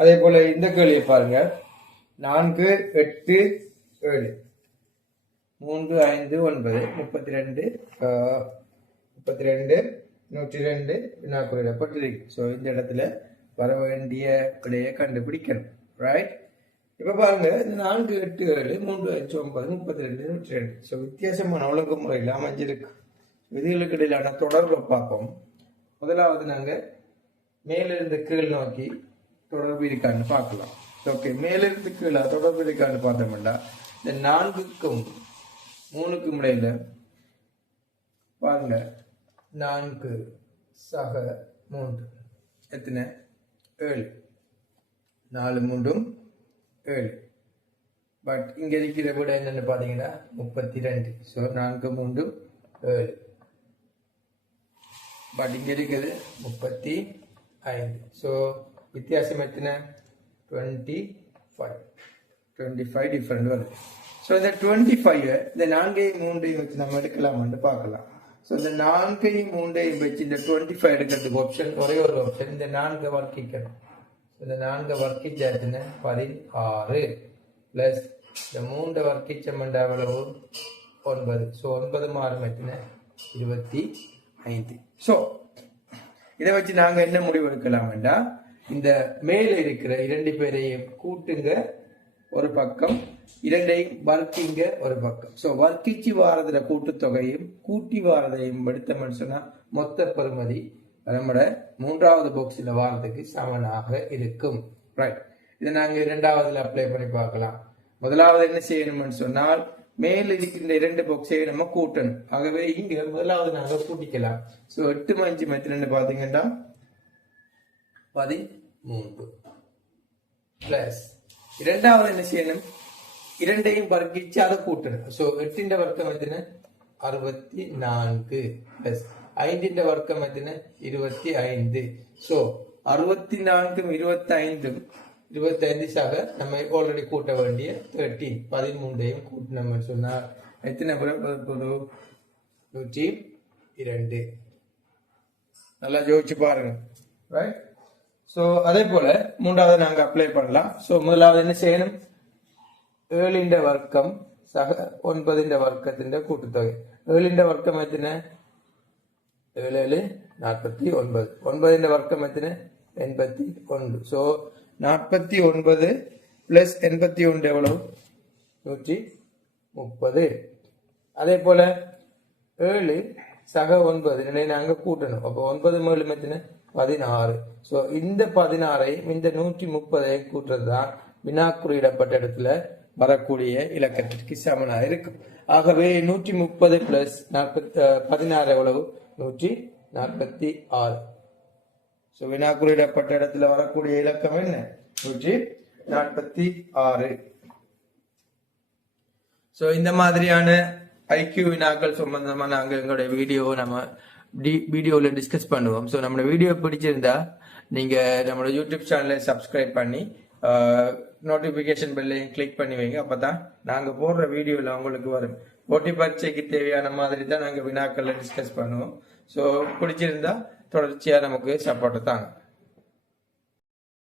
அதே போல இந்த கேள்வியை பாருங்க. 4, 8, 7, 3, 5, 9, 32, 32, 102 வினாக்குறியிடப்பட்டிருக்கு. ஸோ இந்த இடத்துல வர வேண்டிய விடையை கண்டுபிடிக்கணும். ரைட். இப்ப பாருங்க, 4, 8, 7, 3, 5, 9, 32, 102. ஸோ வித்தியாசமான ஒழுங்குமுறையில் அமைஞ்சிருக்கு. விதிகளுக்கு இடையிலான தொடர்பை பார்ப்போம். முதலாவது நாங்க மேலிருந்து கீழ் நோக்கி தொடர்பு இருக்கான்னு பார்க்கலாம். ஓகே, மேலிருந்து கீழே தொடர்பு இருக்கான்னு பார்த்தோம்னா இந்த 4க்கும் 3க்கும் இடையில பாருங்க, 4 சக 3 எத்தனை? 7. 4 3 7. பட் இங்க இருக்கிற விட என்னன்னு பாத்தீங்கன்னா 32. ஸோ 4 3 7. பட் இங்க இருக்குது 35. ஸோ வித்தியாசம் எத்தனை? 25 டிஃபரெண்ட் வருது. ஸோ இந்த 25 இந்த 4ஐயும் 3ஐயும் வச்சு நம்ம எடுக்கலாமான்னு பார்க்கலாம். ஸோ இந்த 4ஐயும் 3ஐயும் வச்சு இந்த 25 எடுக்கிறதுக்கு ஆப்ஷன் ஒரே ஒரு ஆப்ஷன், இந்த 4 வர்க்கிக்கணும். இந்த 4 வர்க்கிச்சாச்சுன்னா 16 பிளஸ் இந்த 3 வர்க்கிச்சம் எவ்வளவு? 9. ஸோ 9 மாறும் எத்தனை? 25. ஸோ இதை வச்சு நாங்க என்ன முடிவு எடுக்கலாம்டா, இந்த மேல இருக்கிற 2 பேரையும் கூட்டுங்க ஒரு பக்கம், 2ஐயும் வர்க்கிங்க ஒரு பக்கம். ஸோ வர்க்கிச்சு வாரதுல கூட்டுத்தொகையும் கூட்டி வாரதையும் எடுத்தோம்னு சொன்னா மொத்த பெறுமதி நம்மட 3வது பாக்ஸ்ல வாரத்துக்கு சமனாக இருக்கும். ரைட். இதை நாங்க 2வதுல அப்ளை பண்ணி பார்க்கலாம். முதலாவது என்ன செய்யணும்னு சொன்னால், மேல் இருக்கின்ற 2 பாக்ஸையும் நம்ம கூட்டணும். ஆகவே இங்க முதலாவது நாங்க கூட்டிக்கலாம். ஸோ 8 5 எத்தனை பாத்தீங்கன்னா 13 பிளஸ் 2வது என்ன செய்யணும், 2ஐயும் வர்க்கிச்சு அதை கூட்டணும். ஸோ 8 வர்க்கம் எத்தனை? 64 பிளஸ் 5 வர்க்கம் எத்தனை? 25. ஸோ 64ம் 25ம் 25 சாக நம்ம ஆல்ரெடி கூட்ட வேண்டிய 13. 13ஐயும் கூட்டினோம்னு சொன்னா எத்தனை? 102. நல்லா யோசிச்சு பாருங்க. ரைட். ஸோ அதே போல 3வது நாங்க அப்ளை பண்ணலாம். ஸோ முதலாவது என்ன செய்யணும், 7 வர்க்கம் சக 9 வர்க்கத்தின் கூட்டுத்தொகை. 7 வர்க்கம் எத்தனை? 7 49. 9 வர்க்கம் எத்தனை? 81. ஸோ 49 பிளஸ் 81 எவ்வளவு? 130. அதே போல 7 சக 9 நாங்க கூட்டணும். அப்போ 9 மேலும் எத்தனை? 16. ஸோ இந்த 16ஐ இந்த 130ஐ கூட்டுறதுதான் வினாக்குறியிடப்பட்ட இடத்துல வரக்கூடிய இலக்கத்திற்கு சமனாக இருக்கும். ஆகவே 130 பிளஸ் 16 எவ்வளவு? 146. ஸோ வினாக்குறியிடப்பட்ட இடத்துல வரக்கூடிய இலக்கம் என்ன? 146. ஸோ இந்த மாதிரியான ஐக்கியூ வினாக்கள் சம்பந்தமா நாங்க எங்களுடைய வீடியோவில் டிஸ்கஸ் பண்ணுவோம். ஸோ நம்மளோட வீடியோ பிடிச்சிருந்தா நீங்க நம்மளோட யூடியூப் சேனலை சப்ஸ்கிரைப் பண்ணி நோட்டிபிகேஷன் பெல்லையும் கிளிக் பண்ணி வைங்க. அப்பதான் நாங்க போடுற வீடியோல உங்களுக்கு வரும். போட்டி பரீட்சைக்கு தேவையான மாதிரி தான் நாங்க வினாக்களை டிஸ்கஸ் பண்ணுவோம். ஸோ பிடிச்சிருந்தா தொடர்ச்சியா நமக்கு சப்போர்ட் தாங்க.